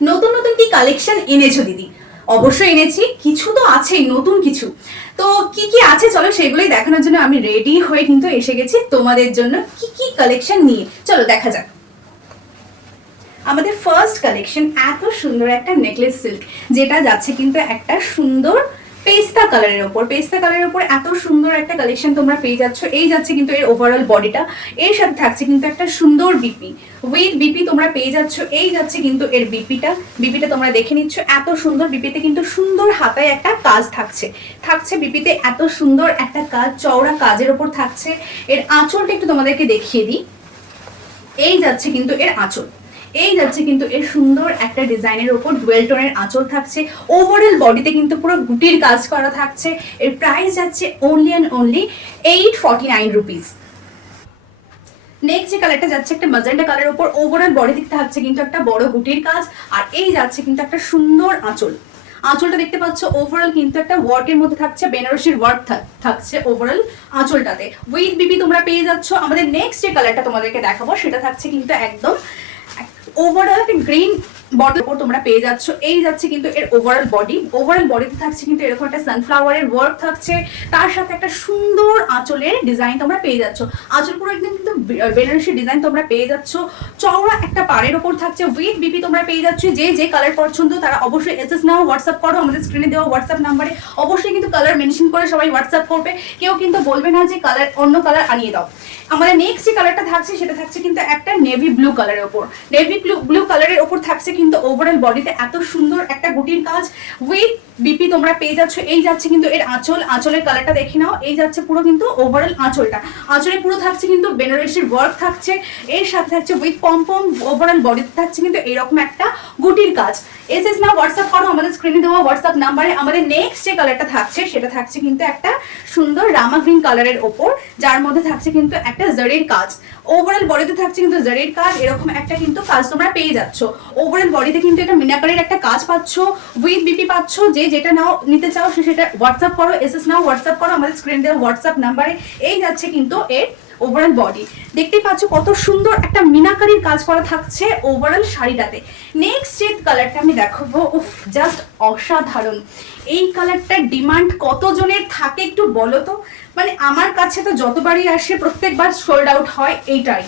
নতুন নতুন কি কালেকশন এনেছো দিদি? অবশ্যই এনেছি, কিছু তো আছেই নতুন কিছু। তো কি কি আছে চলো সেগুলোই দেখানোর জন্য আমি রেডি হয়ে কিন্তু এসে গেছি তোমাদের জন্য কি কি কালেকশন নিয়ে। চলো দেখা যাক। আমাদের ফার্স্ট কালেকশন এত সুন্দর একটা নেকলেস সিল্ক, যেটা যাচ্ছে কিন্তু একটা সুন্দর পেস্তা কালারের ওপর। পেস্তা কালারের ওপর এত সুন্দর একটা কালেকশন তোমরা পেয়ে যাচ্ছ। এই যাচ্ছে কিন্তু এর ওভারঅল বডিটা, এর সাথে থাকছে কিন্তু একটা সুন্দর বিপি, উইথ বিপি তোমরা পেয়ে যাচ্ছ। এই যাচ্ছে কিন্তু এর বিপিটা, বিপিটা তোমরা দেখে নিচ্ছ এত সুন্দর। বিপিতে কিন্তু সুন্দর হাতায় একটা কাজ থাকছে, থাকছে বিপিতে এত সুন্দর একটা কাজ, চওড়া কাজের ওপর থাকছে। এর আঁচলটা একটু তোমাদেরকে দেখিয়ে দিই। এই যাচ্ছে কিন্তু এর আঁচল, এই যাচ্ছে কিন্তু এর সুন্দর একটা ডিজাইনের উপর ডুয়েল টোনের আঁচল থাকছে। ওভারঅল বডিতে কিন্তু পুরো গুটির কাজ করা থাকছে। এর প্রাইস যাচ্ছে only and only 849 rupees. Next যে কালারটা যাচ্ছে একটা ম্যাজেন্টা কালারের উপর, ওভারঅল বডি দিকতে থাকছে কিন্তু একটা বড় গুটির কাজ। আর এই যাচ্ছে কিন্তু একটা সুন্দর আঁচল, আঁচলটা দেখতে পাচ্ছ ওভারঅল কিন্তু একটা ওয়ার্কের মধ্যে থাকছে, বেনারসির ওয়ার্ক থাকছে ওভারঅল আঁচলটাতে। উইথ বিবি তোমরা পেয়ে যাচ্ছ। আমাদের নেক্সট যে কালারটা তোমাদেরকে দেখাবো সেটা থাকছে কিন্তু একদম ওভারঅল একটা গ্রিন বডির উপর তোমরা পেয়ে যাচ্ছ। এই যাচ্ছে কিন্তু এর ওভারঅল বডি, ওভারঅল বডিতে থাকছে কিন্তু এরকম একটা সানফ্লাওয়ারের ওয়ার্ক থাকছে, তার সাথে একটা সুন্দর আঁচলের ডিজাইন তোমরা পেয়ে যাচ্ছ। আঁচল পুরো একদম কিন্তু বেনারসি ডিজাইন তোমরা পেয়ে যাচ্ছ। চওড়া একটা পাড়ের ওপর থাকছে, উইথ বিপি তোমরা পেয়ে যাচ্ছ। যে যে কালার পছন্দ তারা অবশ্যই এসএস নাও, হোয়াটসঅ্যাপ করো আমাদের স্ক্রিনে দেওয়া হোয়াটসঅ্যাপ নাম্বারে। অবশ্যই কিন্তু কালার মেনশন করে সবাই হোয়াটসঅ্যাপ করবে, কেউ কিন্তু বলবে না যে কালার অন্য কালার আনিয়ে দাও। আমাদের নেক্সট যে কালারটা থাকছে সেটা থাকছে কিন্তু একটা নেভি ব্লু কালারের ওপর। নেভি ব্লু কালারের ওপর থাকছে কিন্তু ওভারঅল বডিতে এত সুন্দর একটা গুটির কাজ, উইথ বিপি তোমরা পেয়ে যাচ্ছ। এই যাচ্ছে কিন্তু এর আঁচল, আঁচলের কালারটা দেখে নাও। এই যাচ্ছে পুরো কিন্তু ওভারঅল আঁচলটা, আঁচলে পুরো থাকছে কিন্তু বেনারসির ওয়ার্ক থাকছে। এর সাথে থাকছে উইথ পম্পম, ওভারঅল বডিতে থাকছে কিন্তু এরকম একটা গুটির কাজ। এসএস না হোয়াটসঅ্যাপ করো আমাদের স্ক্রিনে দেওয়া হোয়াটসঅ্যাপ নাম্বারে। আমাদের নেক্সট যে কালারটা থাকছে সেটা থাকছে কিন্তু একটা সুন্দর রামা গ্রিন কালারের ওপর, যার মধ্যে থাকছে কিন্তু একটা জরির কাজ। ওভারঅল বডিতে থাকছে কিন্তু জরির কাজ, এরকম একটা কিন্তু কাজ তোমরা পেয়ে যাচ্ছ। ওভারঅল বডিতে কিন্তু এটা মিনাকারের একটা কাজ পাচ্ছ, উইথ বিপি পাচ্ছ। যে যেটা নাও নিতে চাও সেটা হোয়াটসঅ্যাপ করো, এসএস নাও হোয়াটসঅ্যাপ করো আমাদের স্ক্রিনে দেওয়া হোয়াটসঅ্যাপ নাম্বারে। এই যাচ্ছে কিন্তু এর ওভারঅল বডি, দেখতেই পাচ্ছ কত সুন্দর একটা মিনাকারির কাজ করা থাকছে ওভারঅল শাড়িটাতে। নেক্সট যে কালারটা আমি দেখাবো, উফ জাস্ট অসাধারণ। এই কালারটার ডিমান্ড কতজনের থাকে একটু বলো তো। মানে আমার কাছে তো যতবারই আসে প্রত্যেকবার সোল্ড আউট হয় এইটাই,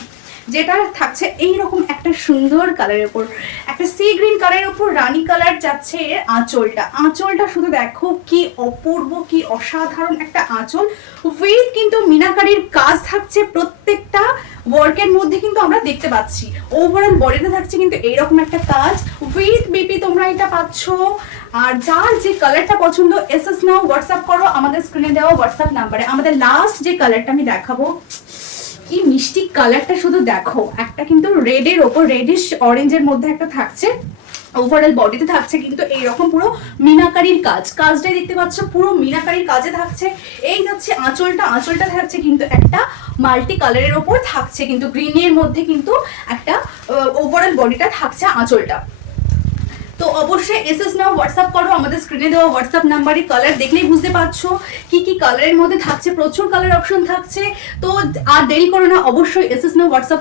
যেটা থাকছে এইরকম একটা সুন্দর কালারের উপর, একটা সি গ্রিন কালারের উপর রানী কালার যাচ্ছে এর আঁচলটা। আঁচলটা শুধু দেখো কি অপূর্ব, কি অসাধারণ একটা আঁচল, উইথ কিন্তু মিনাকারির কাজ থাকছে প্রত্যেকটা ওয়ার্কের মধ্যে কিন্তু আমরা দেখতে পাচ্ছি। ওভারঅল বডিতে থাকছে কিন্তু এইরকম একটা কাজ, উইথ বিপি তোমরা এটা পাচ্ছ। আর যার যে কালারটা পছন্দ এসএস নাও হোয়াটসঅ্যাপ করো আমাদের স্ক্রিনে দেওয়া হোয়াটসঅ্যাপ নাম্বারে। আমাদের লাস্ট যে কালারটা আমি দেখাবো, কি মিষ্টি কালারটা শুধু দেখো, একটা কিন্তু রেডের ওপর রেডিশ অরেঞ্জের মধ্যে একটা থাকছে। ওভারঅল বডিতে থাকছে কিন্তু এইরকম পুরো মিনাকারির কাজ, কাজটাই দেখতে পাচ্ছ পুরো মিনাকারির কাজে থাকছে। এই যাচ্ছে আঁচলটা, আঁচলটা থাকছে কিন্তু একটা মাল্টি কালারের ওপর থাকছে কিন্তু গ্রিনের মধ্যে কিন্তু একটা ওভারঅল বডিটা থাকছে আঁচলটা। তো অবশ্যই এসএস নাও হোয়াটসঅ্যাপ করো আমাদের স্ক্রিনে দেওয়া হোয়াটসঅ্যাপ নাম্বারে। কালার দেখলেই বুঝতে পারছো কি কি কালারের মধ্যে থাকছে, প্রচুর কালার অপশন থাকছে। তো আর দেরি করো না, অবশ্যই এসএস নাও হোয়াটসঅ্যাপ